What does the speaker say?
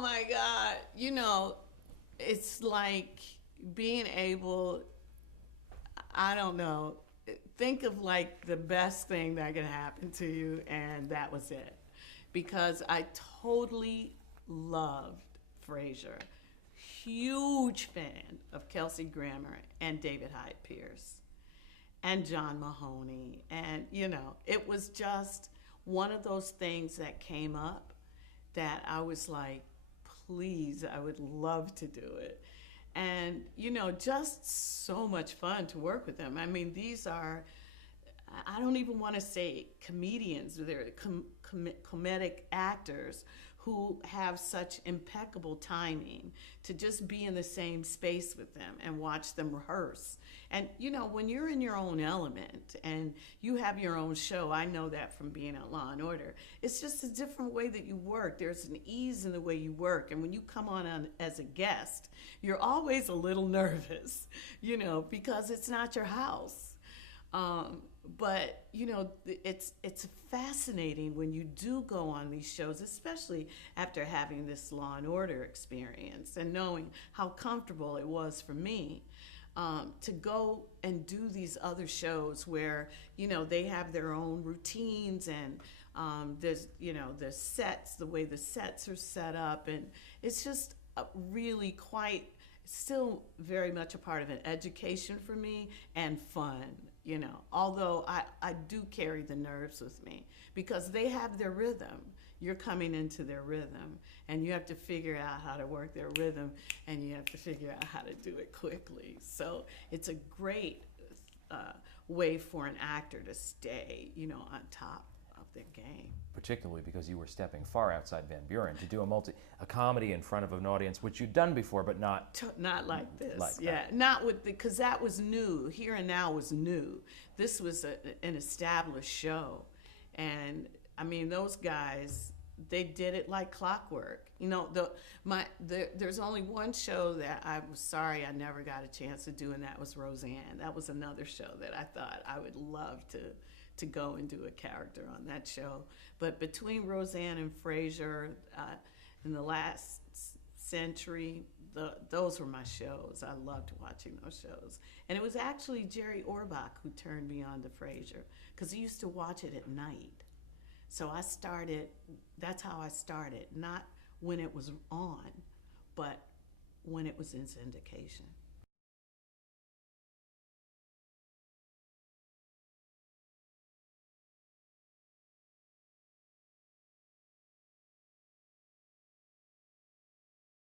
Oh my God. It's like being able, I don't know, think of like the best thing that could happen to you, and that was it. Because I totally loved Frasier. Huge fan of Kelsey Grammer and David Hyde Pierce and John Mahoney. And, it was just one of those things that came up that I was like, please, I would love to do it. And, just so much fun to work with them. I mean, these are, I don't even want to say comedians, they're comedic actors who have such impeccable timing to just be in the same space with them and watch them rehearse. And when you're in your own element and you have your own show, I know that from being at Law and Order. It's just a different way that you work. There's an ease in the way you work, and when you come on as a guest, you're always a little nervous, because it's not your house. But it's fascinating when you do go on these shows, especially after having this Law and Order experience and knowing how comfortable it was for me, to go and do these other shows where they have their own routines, and there's the sets, the way the sets are set up, and it's just really quite still very much a part of an education for me and fun. Although I do carry the nerves with me because they have their rhythm. You're coming into their rhythm, and you have to figure out how to work their rhythm, and you have to figure out how to do it quickly. So it's a great way for an actor to stay, on top of their game. Particularly because you were stepping far outside Van Buren to do a comedy in front of an audience, which you'd done before, but not like this. Like yeah, that. Not with because that was new. Here and Now was new. This was an established show, and I mean those guys. They did it like clockwork. There's only one show that I was sorry I never got a chance to do, and that was Roseanne. That was another show that I thought I would love to go and do a character on that show. But between Roseanne and Frasier, in the last century, those were my shows. I loved watching those shows. And it was actually Jerry Orbach who turned me on to Frasier, because he used to watch it at night. So that's how I started, not when it was on, but when it was in syndication.